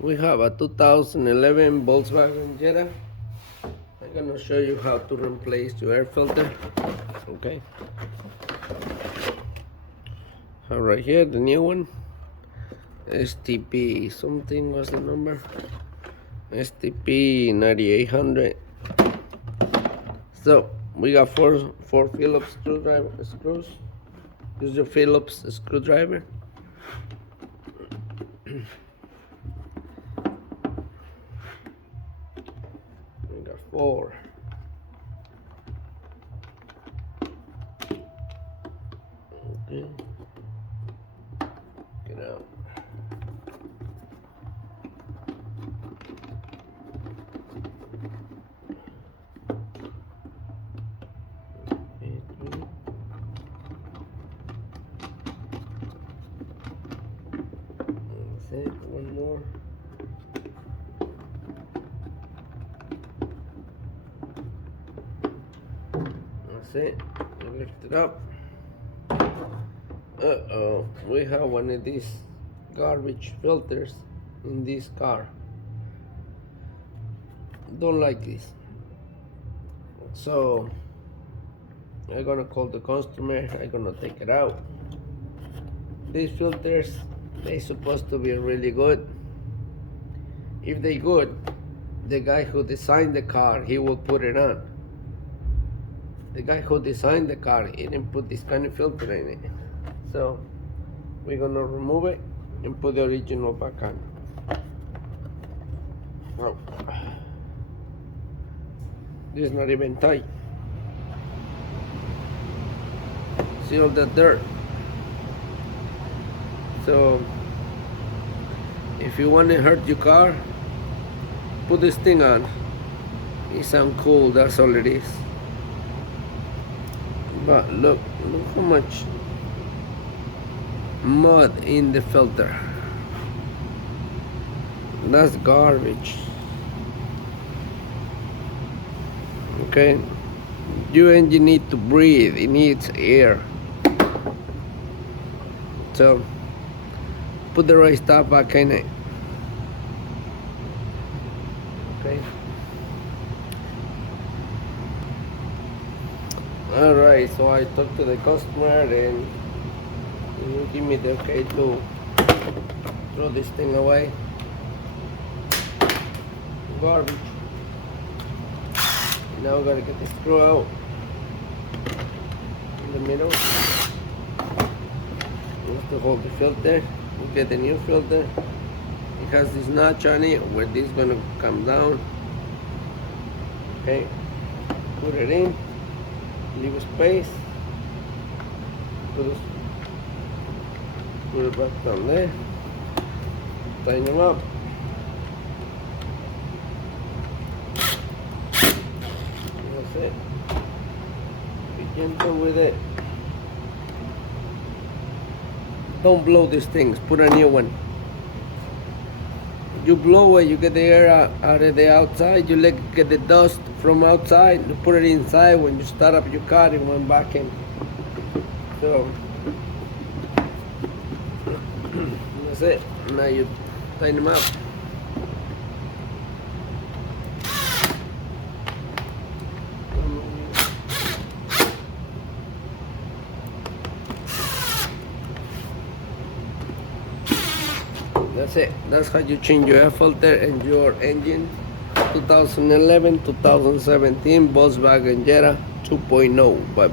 We have a 2011 Volkswagen Jetta. I'm gonna show you how to replace your air filter. Okay. Right here, the new one. STP something was the number. STP 9800. So we got four Phillips screws. Use your Phillips screwdriver. We got four. Okay. Get out. That's it. One more. That's it. You lift it up. We have one of these garbage filters in this car. Don't like this. So I'm gonna call the customer. I'm gonna take it out. These filters, they supposed to be really good. If they good, the guy who designed the car, he will put it on. The guy who designed the car, he didn't put this kind of filter in it. So we're gonna remove it and put the original back on. Wow. This is not even tight. See all the dirt. So if you want to hurt your car, put this thing on. It sounds cool, that's all it is. But look how much mud in the filter. That's garbage. Okay, your engine needs to breathe, it needs air. So put the right stuff back in it. Okay. Alright, so I talked to the customer and he give me the okay to throw this thing away. Garbage. Now we gotta get the screw out in the middle. We have to hold the filter. We get the new filter. It has this notch on it where this is gonna come down. Okay, put it in. Leave a space. Put it back down there. Tighten them up. That's it. Be gentle with it. Don't blow these things. Put a new one. You blow it, you get the air out of the outside. You get the dust from outside. You put it inside. When you start up your car, it went back in. So that's it. Now you tighten them up. That's it. That's how you change your air filter and your engine. 2011, 2017 Volkswagen Jetta 2.0. Bye bye.